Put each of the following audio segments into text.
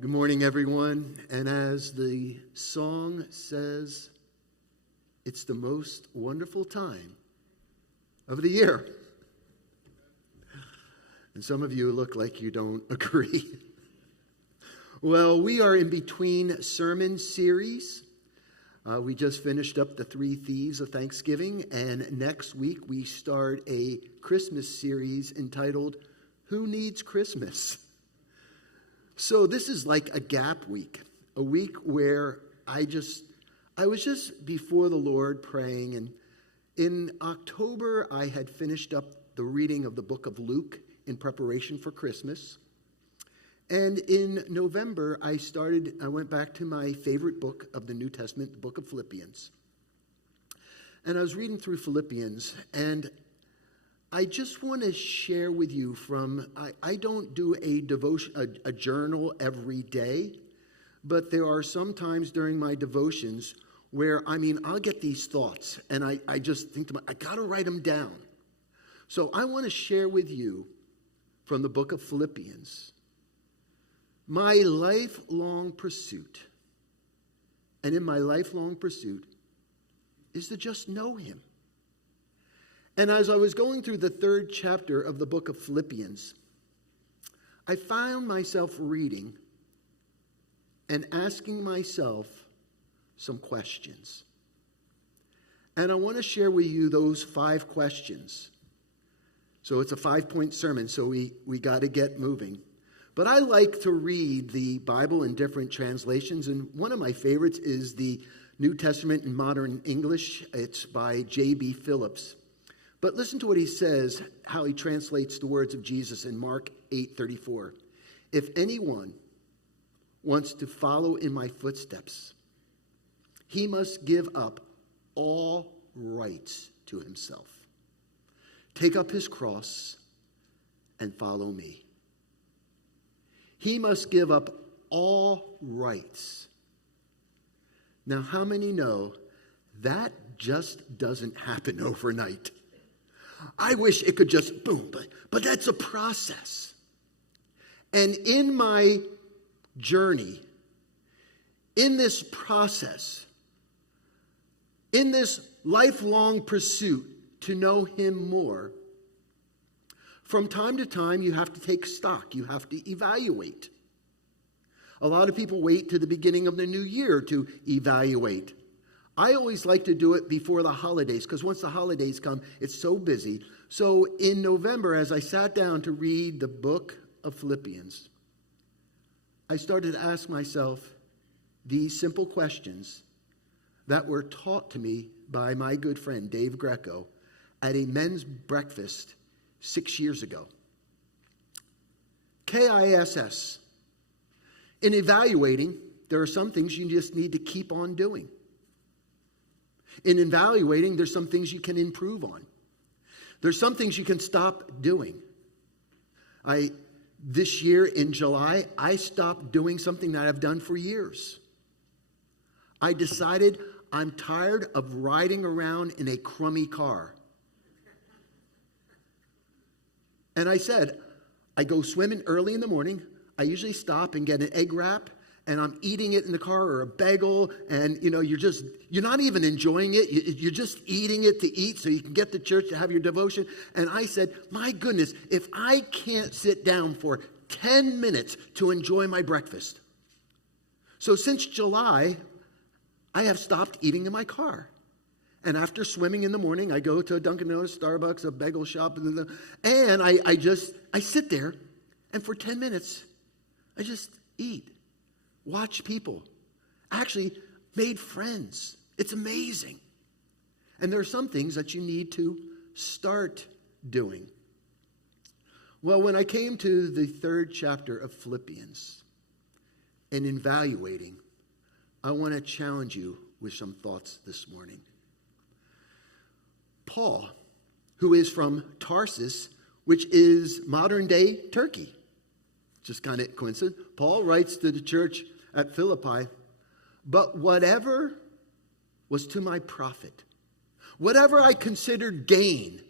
Good morning, everyone. And as the song says, it's the most wonderful time of the year. And some of you look like you don't agree. Well, we are in between sermon series. We just finished up the 3 Thieves of Thanksgiving, and next week we start a Christmas series entitled, Who Needs Christmas? So this is like a gap week, a week where I was just before the Lord praying, and in October I had finished up the reading of the book of Luke in preparation for Christmas. And in November, I went back to my favorite book of the New Testament, the book of Philippians. And I was reading through Philippians, and I just want to share with you I don't do a devotion, a journal every day, but there are some times during my devotions where, I'll get these thoughts, and I just think to myself, I got to write them down. So I want to share with you from the book of Philippians my lifelong pursuit. And in my lifelong pursuit is to just know him. And as I was going through the 3rd chapter of the book of Philippians, I found myself reading and asking myself some questions. And I want to share with you those 5 questions. So it's a 5-point sermon, so we got to get moving. But I like to read the Bible in different translations, and one of my favorites is the New Testament in Modern English. It's by J.B. Phillips. But listen to what he says, how he translates the words of Jesus in Mark 8:34. If anyone wants to follow in my footsteps, he must give up all rights to himself. Take up his cross and follow me. He must give up all rights. Now, how many know that just doesn't happen overnight? I wish it could just boom, but that's a process. And in my journey, in this process, in this lifelong pursuit to know him more, from time to time you have to take stock, you have to evaluate. A lot of people wait to the beginning of the new year to evaluate. I always like to do it before the holidays, because once the holidays come, it's so busy. So in November, as I sat down to read the book of Philippians, I started to ask myself these simple questions that were taught to me by my good friend, Dave Greco, at a men's breakfast 6 years ago. KISS. In evaluating, there are some things you just need to keep on doing. In evaluating, there's some things you can improve on. There's some things you can stop doing. This year in July, I stopped doing something that I've done for years. I decided I'm tired of riding around in a crummy car. And I said, I go swimming early in the morning. I usually stop and get an egg wrap, and I'm eating it in the car, or a bagel, and you're not even enjoying it. You're just eating it to eat so you can get to church to have your devotion. And I said, my goodness, if I can't sit down for 10 minutes to enjoy my breakfast. So since July, I have stopped eating in my car. And after swimming in the morning, I go to a Dunkin' Donuts, Starbucks, a bagel shop, and I sit there, and for 10 minutes, I just eat. Watch people. Actually made friends. It's amazing. And there are some things that you need to start doing. Well, when I came to the 3rd chapter of Philippians and evaluating, I want to challenge you with some thoughts this morning. Paul, who is from Tarsus, which is modern-day Turkey, just kind of coincidence. Paul writes to the church at Philippi, but whatever was to my profit, whatever I considered gain,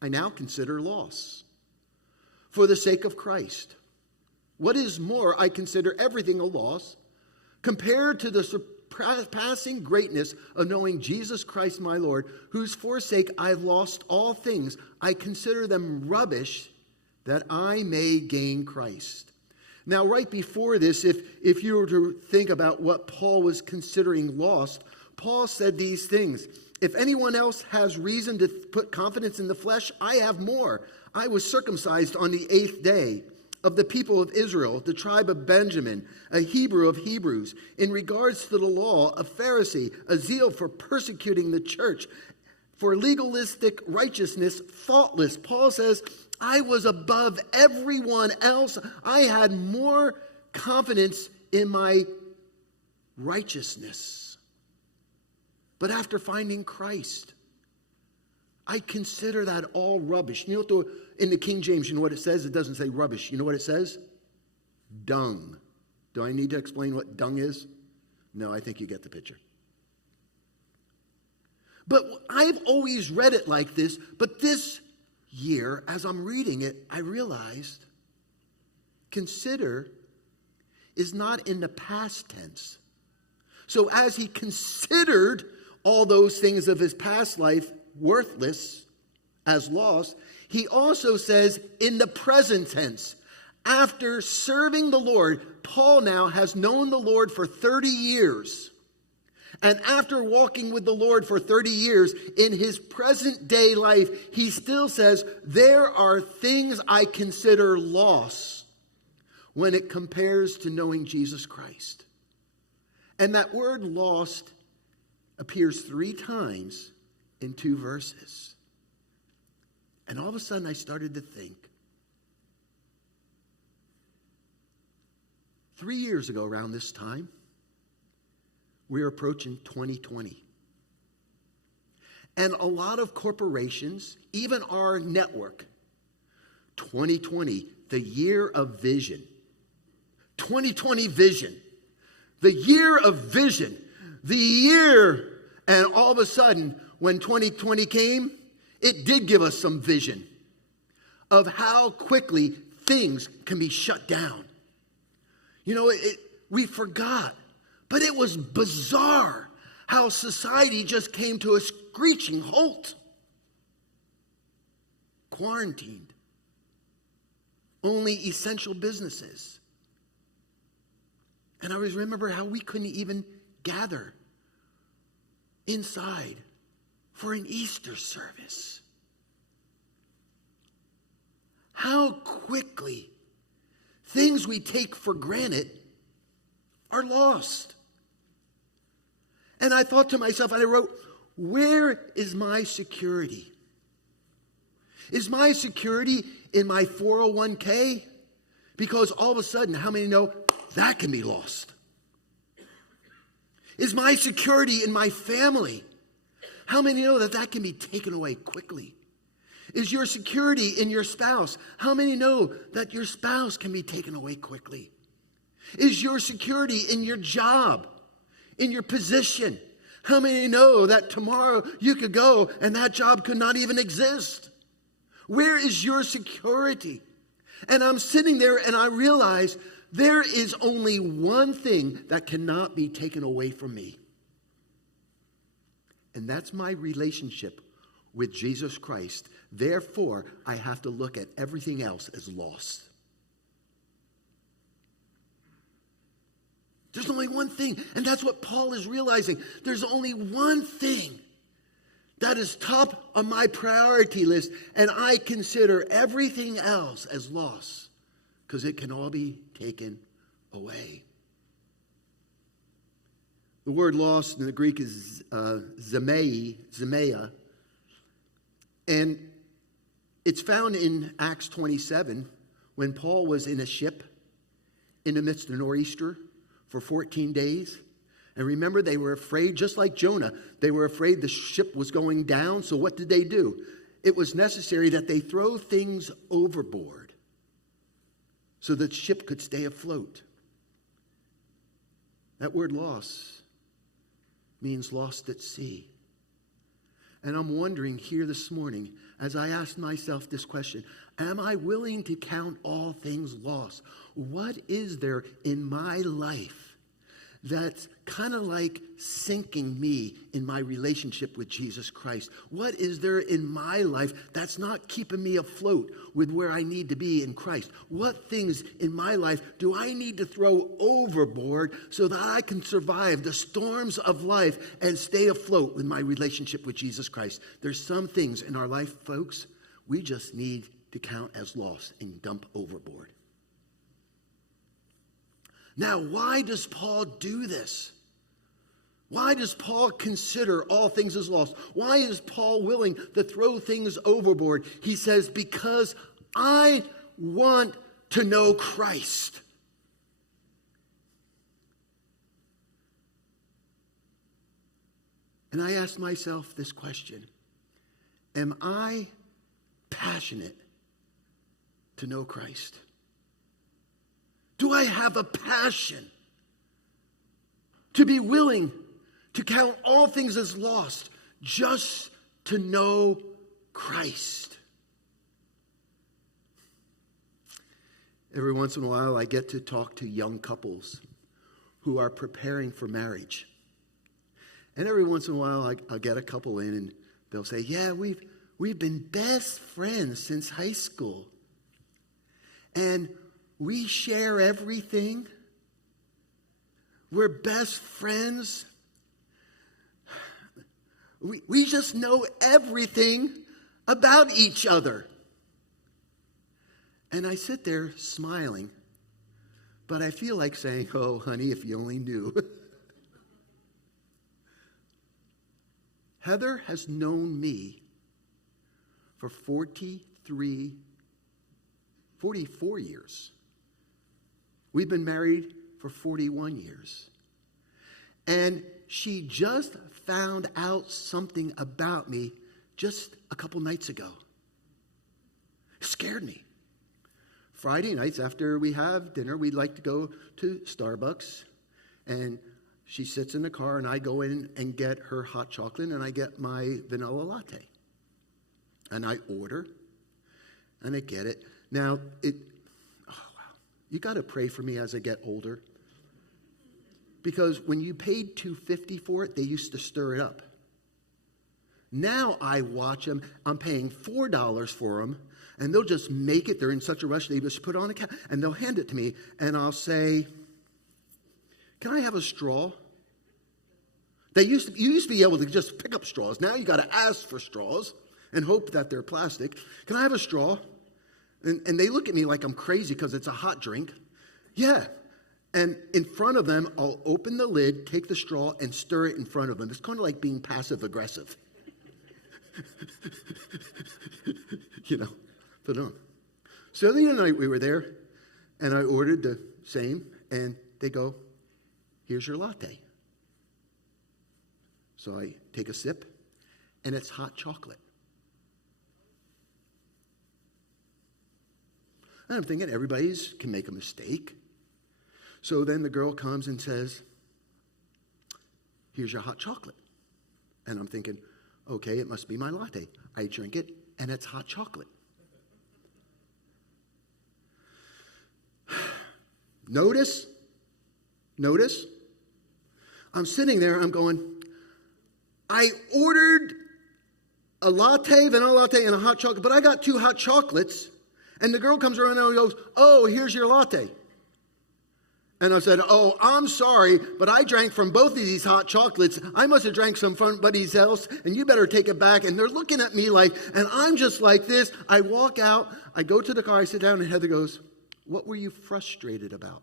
I now consider loss for the sake of Christ. What is more, I consider everything a loss compared to the surpassing greatness of knowing Jesus Christ my Lord, whose forsake I have lost all things. I consider them rubbish that I may gain Christ. Now, right before this, if you were to think about what Paul was considering lost, Paul said these things. If anyone else has reason to put confidence in the flesh, I have more. I was circumcised on the 8th day, of the people of Israel, the tribe of Benjamin, a Hebrew of Hebrews. In regards to the law, a Pharisee, a zeal for persecuting the church, for legalistic righteousness, faultless. Paul says, I was above everyone else. I had more confidence in my righteousness. But after finding Christ, I consider that all rubbish. You know what in the King James, you know what it says? It doesn't say rubbish. You know what it says? Dung. Do I need to explain what dung is? No, I think you get the picture. But I've always read it like this, but this year, as I'm reading it, I realized consider is not in the past tense. So as he considered all those things of his past life worthless, as lost, he also says in the present tense, after serving the Lord, Paul now has known the Lord for 30 years. And after walking with the Lord for 30 years, in his present day life, he still says, there are things I consider loss when it compares to knowing Jesus Christ. And that word lost appears 3 times in 2 verses. And all of a sudden I started to think, 3 years ago around this time, we are approaching 2020. And a lot of corporations, even our network, 2020, the year of vision. 2020 vision. The year of vision. The year, and all of a sudden, when 2020 came, it did give us some vision of how quickly things can be shut down. You know, we forgot, but it was bizarre how society just came to a screeching halt. Quarantined. Only essential businesses. And I always remember how we couldn't even gather inside for an Easter service. How quickly things we take for granted are lost. And I thought to myself, and I wrote, where is my security? Is my security in my 401k? Because all of a sudden, how many know that can be lost? Is my security in my family? How many know that can be taken away quickly? Is your security in your spouse? How many know that your spouse can be taken away quickly? Is your security in your job, in your position? How many know that tomorrow you could go and that job could not even exist? Where is your security? And I'm sitting there and I realize there is only one thing that cannot be taken away from me. And that's my relationship with Jesus Christ. Therefore, I have to look at everything else as lost. There's only one thing, and that's what Paul is realizing. There's only one thing that is top on my priority list, and I consider everything else as lost because it can all be taken away. The word lost in the Greek is zemeia, and it's found in Acts 27 when Paul was in a ship in the midst of a nor'easter for 14 days. And remember, they were afraid, just like Jonah. They were afraid the ship was going down. So what did they do? It was necessary that they throw things overboard so that the ship could stay afloat. That word lost means lost at sea. And I'm wondering here this morning, as I ask myself this question, am I willing to count all things lost? What is there in my life that's kind of like sinking me in my relationship with Jesus Christ? What is there in my life that's not keeping me afloat with where I need to be in Christ? What things in my life do I need to throw overboard so that I can survive the storms of life and stay afloat with my relationship with Jesus Christ? There's some things in our life, folks, we just need to count as lost and dump overboard. Now, why does Paul do this? Why does Paul consider all things as lost? Why is Paul willing to throw things overboard? He says, because I want to know Christ. And I ask myself this question: am I passionate to know Christ? Do I have a passion to be willing to count all things as lost just to know Christ? Every once in a while, I get to talk to young couples who are preparing for marriage. And every once in a while, I'll get a couple in and they'll say, yeah, we've been best friends since high school. And we share everything. We're best friends. We just know everything about each other. And I sit there smiling, but I feel like saying, oh, honey, if you only knew. Heather has known me for 44 years. We've been married for 41 years. And she just found out something about me just a couple nights ago. It scared me. Friday nights after we have dinner, we'd like to go to Starbucks. And she sits in the car and I go in and get her hot chocolate and I get my vanilla latte. And I order and I get it. Now, you got to pray for me as I get older. Because when you paid $2.50 for it, they used to stir it up. Now I watch them. I'm paying $4 for them. And they'll just make it. They're in such a rush. They just put it on a cap. And they'll hand it to me. And I'll say, can I have a straw? You used to be able to just pick up straws. Now you got to ask for straws and hope that they're plastic. Can I have a straw? And they look at me like I'm crazy because it's a hot drink. Yeah. And in front of them, I'll open the lid, take the straw, and stir it in front of them. It's kind of like being passive-aggressive. Put it on. So the other night we were there, and I ordered the same, and they go, here's your latte. So I take a sip, and it's hot chocolate. And I'm thinking everybody can make a mistake. So then the girl comes and says, here's your hot chocolate. And I'm thinking, okay, it must be my latte. I drink it, and it's hot chocolate. Notice. I'm sitting there, I'm going, I ordered a latte, vanilla latte, and a hot chocolate, but I got 2 hot chocolates. And the girl comes around and goes, oh, here's your latte. And I said, oh, I'm sorry, but I drank from both of these hot chocolates. I must have drank some from somebody else, and you better take it back. And they're looking at me like, and I'm just like this. I walk out, I go to the car, I sit down, and Heather goes, what were you frustrated about?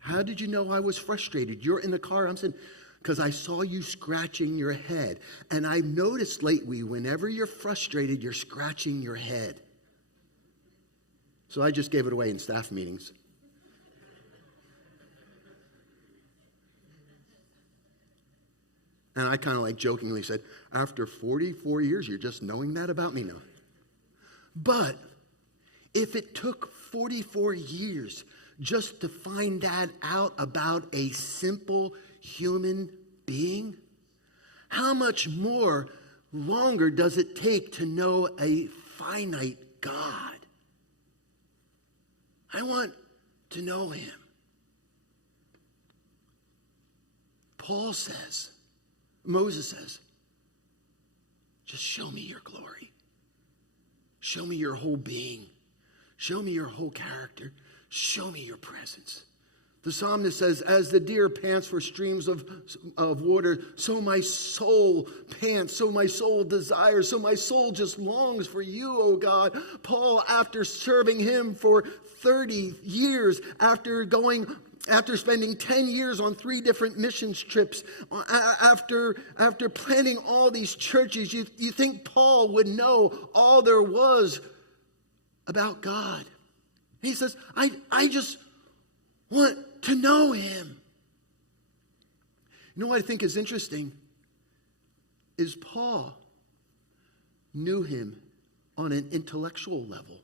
How did you know I was frustrated? You're in the car, I'm saying, because I saw you scratching your head. And I've noticed lately, whenever you're frustrated, you're scratching your head. So I just gave it away in staff meetings. And I kind of like jokingly said, after 44 years, you're just knowing that about me now. But if it took 44 years just to find that out about a simple human being? How much more longer does it take to know a finite God? I want to know him. Paul says, Moses says, just show me your glory. Show me your whole being. Show me your whole character. Show me your presence. The psalmist says, as the deer pants for streams of water, so my soul pants, so my soul desires, so my soul just longs for you, O God. Paul, after serving him for 30 years, after spending 10 years on 3 different missions trips, after planning all these churches, you think Paul would know all there was about God. And he says, I just want to know him. You know what I think is interesting? Is Paul knew him on an intellectual level.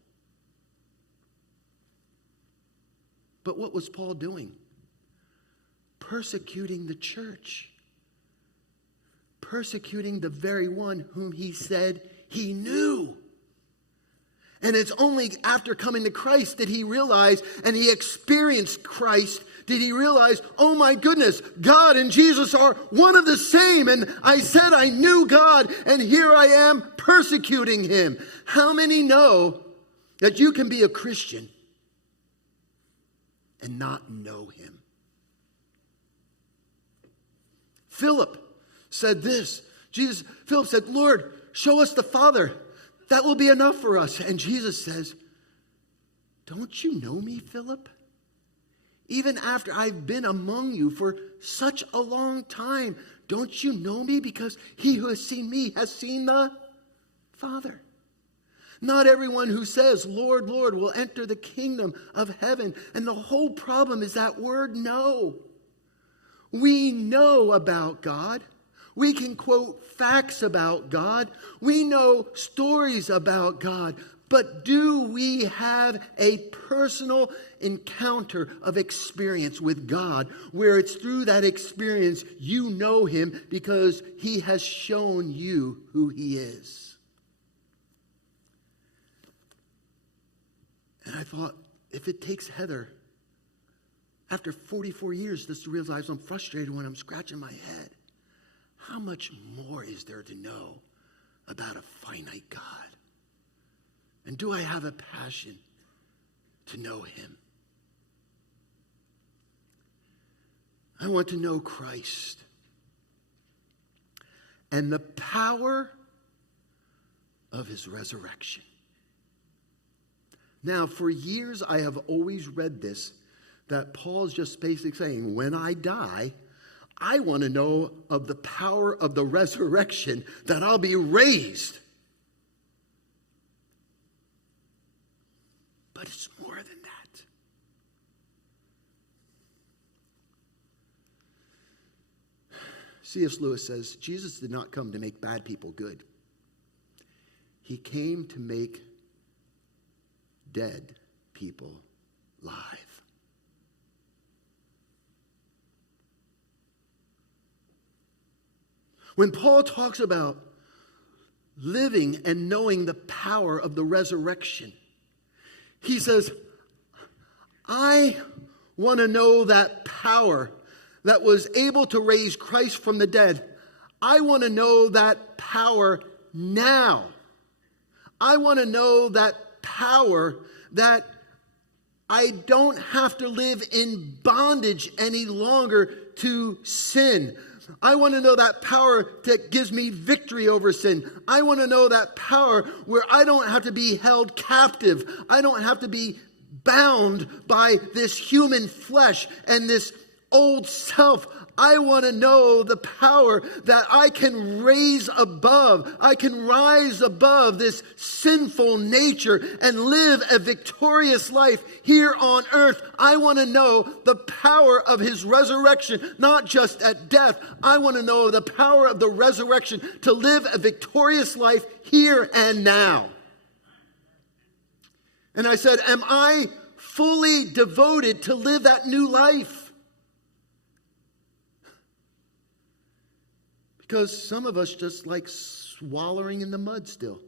But what was Paul doing? Persecuting the church. Persecuting the very one whom he said he knew. And it's only after coming to Christ did he realize, and he experienced Christ, did he realize, oh my goodness, God and Jesus are one of the same. And I said I knew God, and here I am persecuting him. How many know that you can be a Christian and not know him? Philip said this. Philip said, Lord, show us the Father. That will be enough for us. And Jesus says, don't you know me, Philip? Even after I've been among you for such a long time, don't you know me? Because he who has seen me has seen the Father. Not everyone who says, Lord, Lord, will enter the kingdom of heaven. And the whole problem is that word know. We know about God. We can quote facts about God. We know stories about God. But do we have a personal encounter of experience with God where it's through that experience you know him because he has shown you who he is? And I thought, if it takes Heather, after 44 years, just to realize I'm frustrated when I'm scratching my head, how much more is there to know about a finite God? And do I have a passion to know him? I want to know Christ and the power of his resurrection. Now, for years I have always read this, that Paul's just basically saying, when I die, I want to know of the power of the resurrection, that I'll be raised. But it's more than that. C.S. Lewis says, Jesus did not come to make bad people good. He came to make dead people live. When Paul talks about living and knowing the power of the resurrection, he says, I want to know that power that was able to raise Christ from the dead. I want to know that power now. I want to know that power that I don't have to live in bondage any longer to sin. I want to know that power that gives me victory over sin. I want to know that power where I don't have to be held captive. I don't have to be bound by this human flesh and this old self. I want to know the power that I can rise above this sinful nature and live a victorious life here on earth. I want to know the power of his resurrection, not just at death. I want to know the power of the resurrection to live a victorious life here and now. And I said, am I fully devoted to live that new life? Because some of us just like swallowing in the mud still.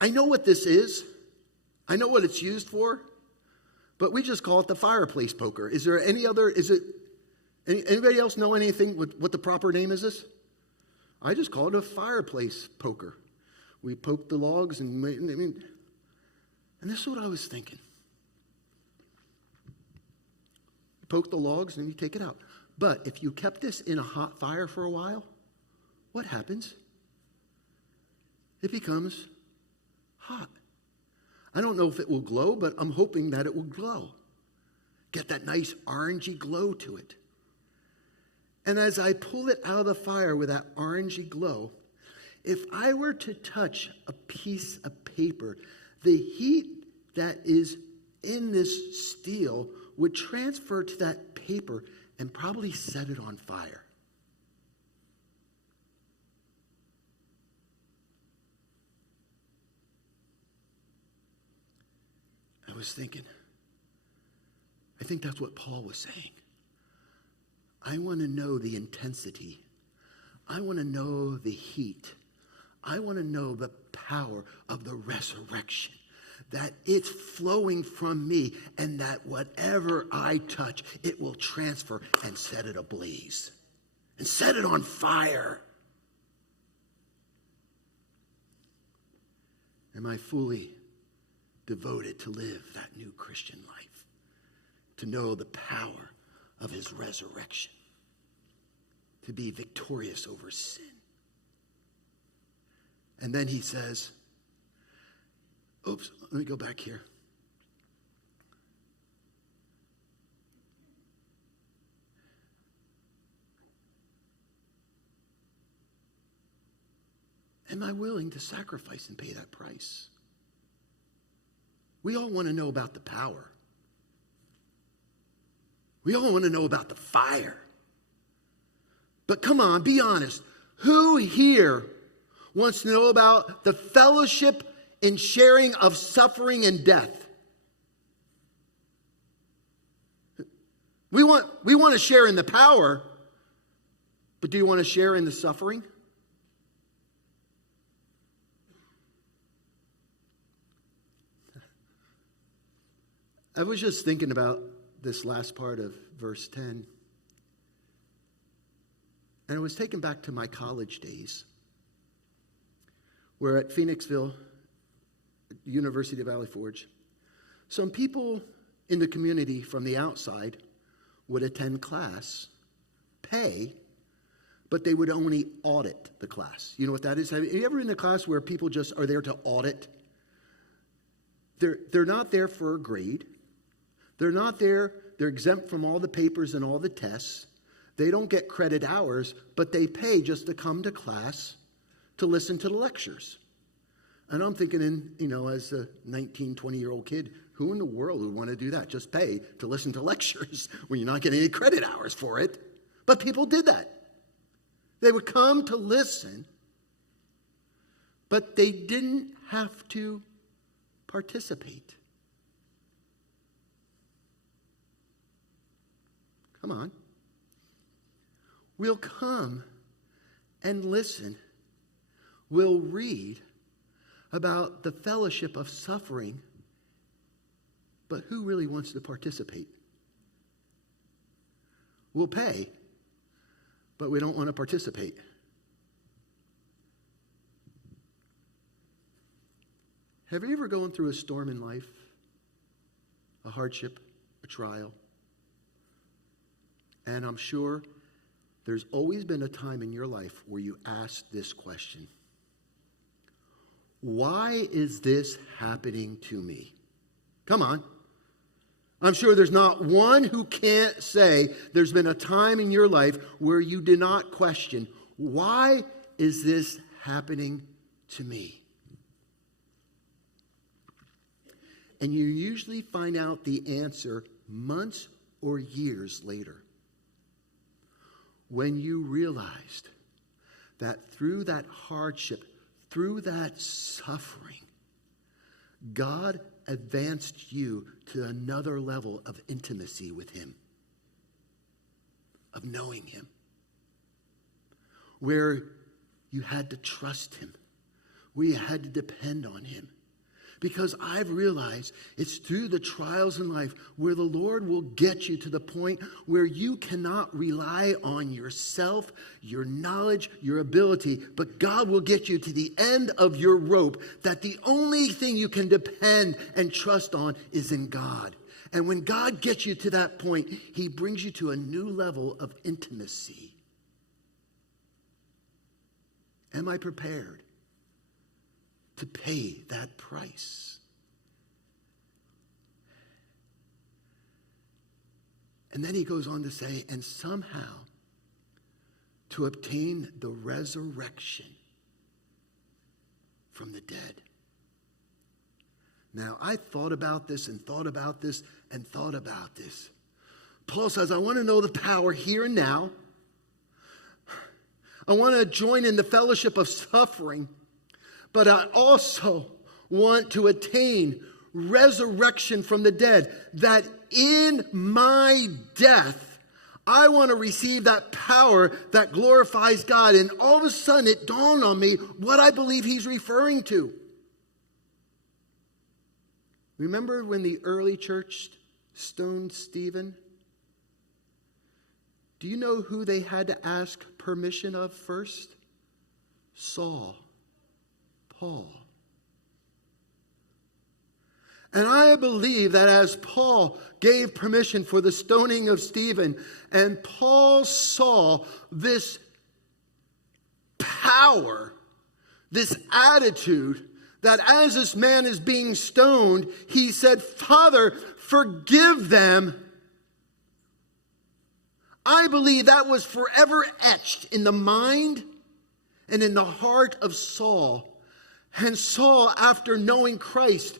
I know what this is. I know what it's used for. But we just call it the fireplace poker. Is there any other, anybody else know anything what the proper name is this? I just call it a fireplace poker. We poke the logs and this is what I was thinking. You poke the logs and you take it out. But if you kept this in a hot fire for a while, what happens? It becomes hot. I don't know if it will glow, but I'm hoping that it will glow. Get that nice orangey glow to it. And as I pull it out of the fire with that orangey glow, if I were to touch a piece of paper, the heat that is in this steel would transfer to that paper and probably set it on fire. I was thinking, I think that's what Paul was saying. I want to know the intensity. I want to know the heat. I want to know the power of the resurrection. That it's flowing from me and that whatever I touch, it will transfer and set it ablaze. And set it on fire. Am I fully devoted to live that new Christian life? To know the power of his resurrection. To be victorious over sin. And then he says, oops, let me go back here. Am I willing to sacrifice and pay that price? We all want to know about the power. We all want to know about the fire. But come on, be honest. Who here wants to know about the fellowship and sharing of suffering and death? We want to share in the power, but do you want to share in the suffering? I was just thinking about this last part of verse 10. And I was taken back to my college days. Where at Phoenixville, University of Valley Forge, some people in the community from the outside would attend class, pay, but they would only audit the class. You know what that is? Have you ever been in a class where people just are there to audit? They're not there for a grade. They're not there. They're exempt from all the papers and all the tests. They don't get credit hours, but they pay just to come to class to listen to the lectures. And I'm thinking, as a 19, 20-year-old kid, who in the world would want to do that? Just pay to listen to lectures when you're not getting any credit hours for it. But people did that. They would come to listen, but they didn't have to participate. Come on. We'll come and listen. We'll read about the fellowship of suffering, but who really wants to participate? We'll pay, but we don't want to participate. Have you ever gone through a storm in life? A hardship, a trial? And I'm sure there's always been a time in your life where you asked this question. Why is this happening to me? Come on. I'm sure there's not one who can't say there's been a time in your life where you did not question, why is this happening to me? And you usually find out the answer months or years later. When you realized that through that hardship, through that suffering, God advanced you to another level of intimacy with him, of knowing him, where you had to trust him, where you had to depend on him. Because I've realized it's through the trials in life where the Lord will get you to the point where you cannot rely on yourself, your knowledge, your ability, but God will get you to the end of your rope, that the only thing you can depend and trust on is in God. And when God gets you to that point, he brings you to a new level of intimacy. Am I prepared to pay that price? And then he goes on to say, and somehow to obtain the resurrection from the dead. Now, I thought about this and thought about this and thought about this. Paul says, I want to know the power here and now. I want to join in the fellowship of suffering. But I also want to attain resurrection from the dead, that in my death, I want to receive that power that glorifies God. And all of a sudden, it dawned on me what I believe he's referring to. Remember when the early church stoned Stephen? Do you know who they had to ask permission of first? Saul. Paul. And I believe that as Paul gave permission for the stoning of Stephen, and Paul saw this power, this attitude, that as this man is being stoned, he said, Father, forgive them. I believe that was forever etched in the mind and in the heart of Saul. And Saul, after knowing Christ,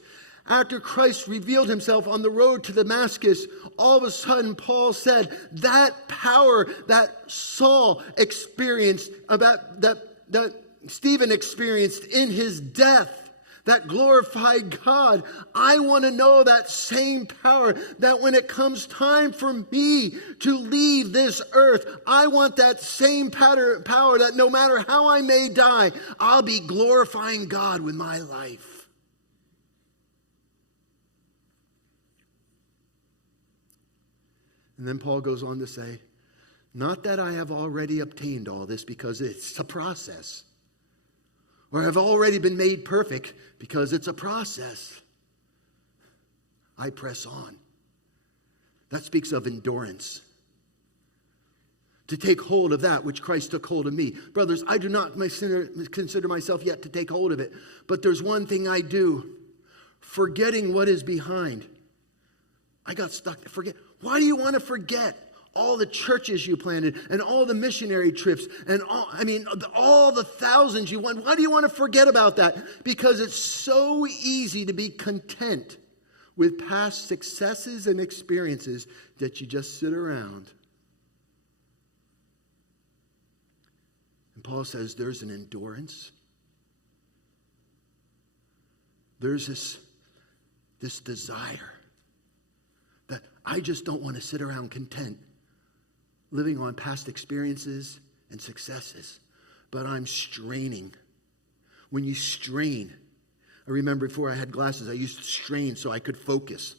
after Christ revealed himself on the road to Damascus, all of a sudden Paul said that power that Saul experienced, that Stephen experienced in his death, that glorified God. I want to know that same power, that when it comes time for me to leave this earth, I want that same power that no matter how I may die, I'll be glorifying God with my life. And then Paul goes on to say, not that I have already obtained all this, because it's a process, or have already been made perfect, because it's a process. I press on. That speaks of endurance. To take hold of that which Christ took hold of me. Brothers, I do not consider myself yet to take hold of it. But there's one thing I do. Forgetting what is behind. I got stuck. Why do you want to forget all the churches you planted and all the missionary trips and all the thousands you won? Why do you want to forget about that? Because it's so easy to be content with past successes and experiences that you just sit around. And Paul says there's an endurance. There's this desire that I just don't want to sit around content living on past experiences and successes, but I'm straining. When you strain, I remember before I had glasses, I used to strain so I could focus.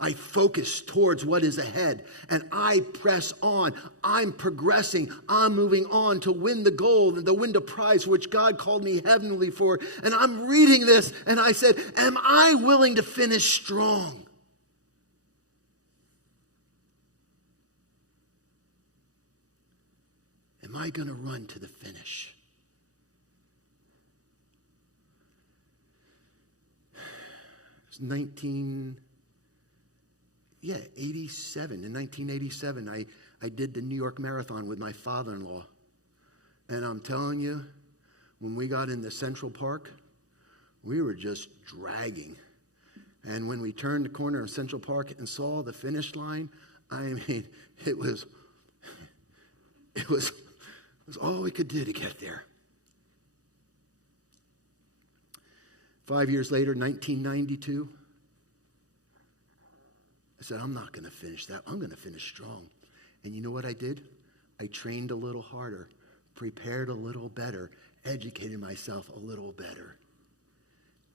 I focus towards what is ahead, and I press on. I'm progressing. I'm moving on to win the goal and to win the prize which God called me heavenly for. And I'm reading this, and I said, am I willing to finish strong? Am I going to run to the finish? It's 87. In 1987, I did the New York Marathon with my father-in-law. And I'm telling you, when we got into Central Park, we were just dragging. And when we turned the corner of Central Park and saw the finish line, I mean, it was all we could do to get there. 5 years later, 1992, said, I'm not going to finish that. I'm going to finish strong. And you know what I did? I trained a little harder, prepared a little better, educated myself a little better.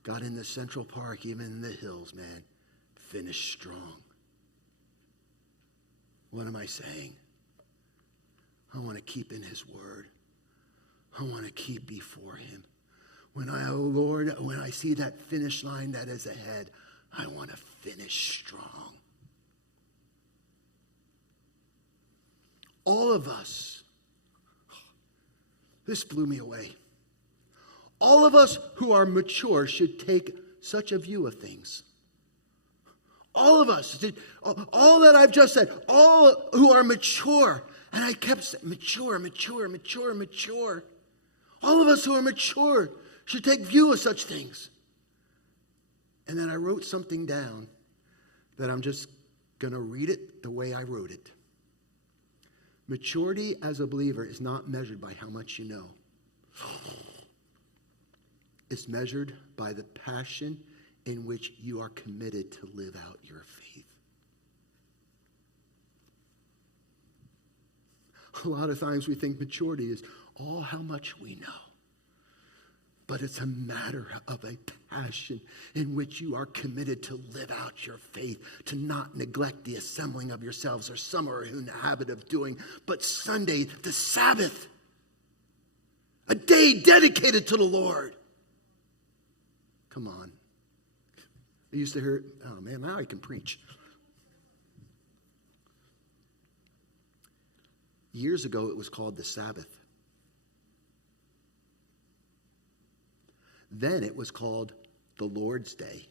Got in the Central Park, even in the hills, man. Finished strong. What am I saying? I want to keep in his word. I want to keep before him. When I see that finish line that is ahead, I want to finish strong. All of us, this blew me away. All of us who are mature should take such a view of things. All of us, all that I've just said, all who are mature, and I kept saying mature. All of us who are mature should take view of such things. And then I wrote something down that I'm just going to read it the way I wrote it. Maturity as a believer is not measured by how much you know. It's measured by the passion in which you are committed to live out your faith. A lot of times we think maturity is all how much we know. But it's a matter of a passion in which you are committed to live out your faith, to not neglect the assembling of yourselves, or some are in the habit of doing, but Sunday, the Sabbath, a day dedicated to the Lord. Come on. I used to hear it. Oh man, now I can preach. Years ago, it was called the Sabbath. Then it was called the Lord's Day.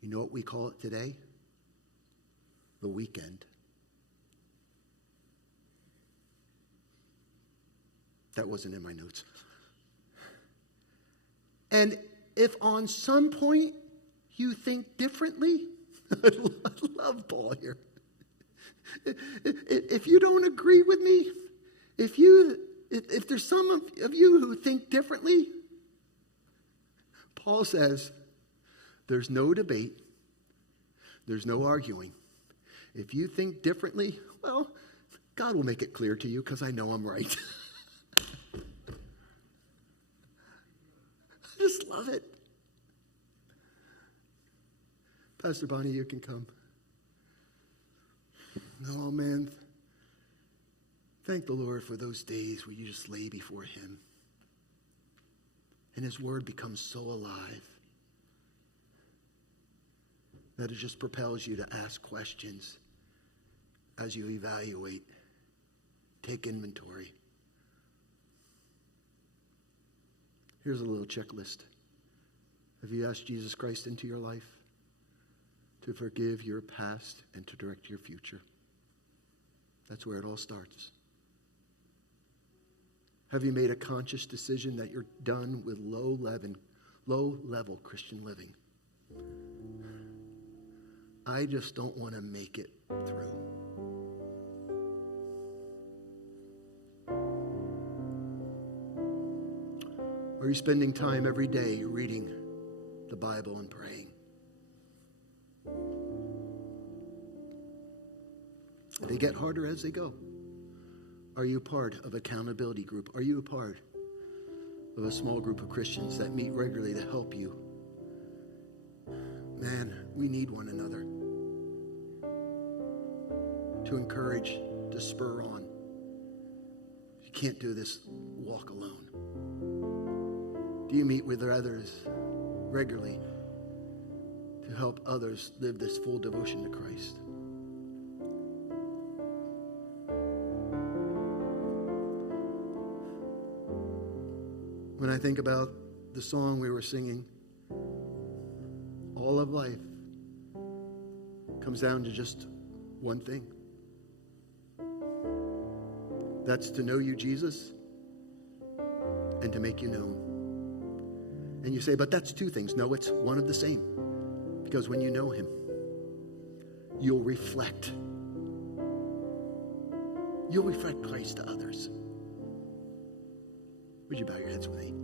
You know what we call it today? The weekend. That wasn't in my notes. And if on some point you think differently, I love Paul here. If you don't agree with me, if there's some of you who think differently, Paul says, there's no debate, there's no arguing. If you think differently, well, God will make it clear to you because I know I'm right. I just love it. Pastor Bonnie, you can come. Oh, man. Thank the Lord for those days where you just lay before him. And his word becomes so alive that it just propels you to ask questions as you evaluate, take inventory. Here's a little checklist. Have you asked Jesus Christ into your life to forgive your past and to direct your future? That's where it all starts. Have you made a conscious decision that you're done with low-level Christian living? I just don't want to make it through. Are you spending time every day reading the Bible and praying? They get harder as they go. Are you part of an accountability group? Are you a part of a small group of Christians that meet regularly to help you? Man, we need one another to encourage, to spur on. You can't do this walk alone. Do you meet with others regularly to help others live this full devotion to Christ? When I think about the song we were singing, all of life comes down to just one thing. That's to know you, Jesus, and to make you known. And you say, but that's two things. No, it's one of the same. Because when you know him, you'll reflect. You'll reflect Christ to others. Would you bow your heads with me?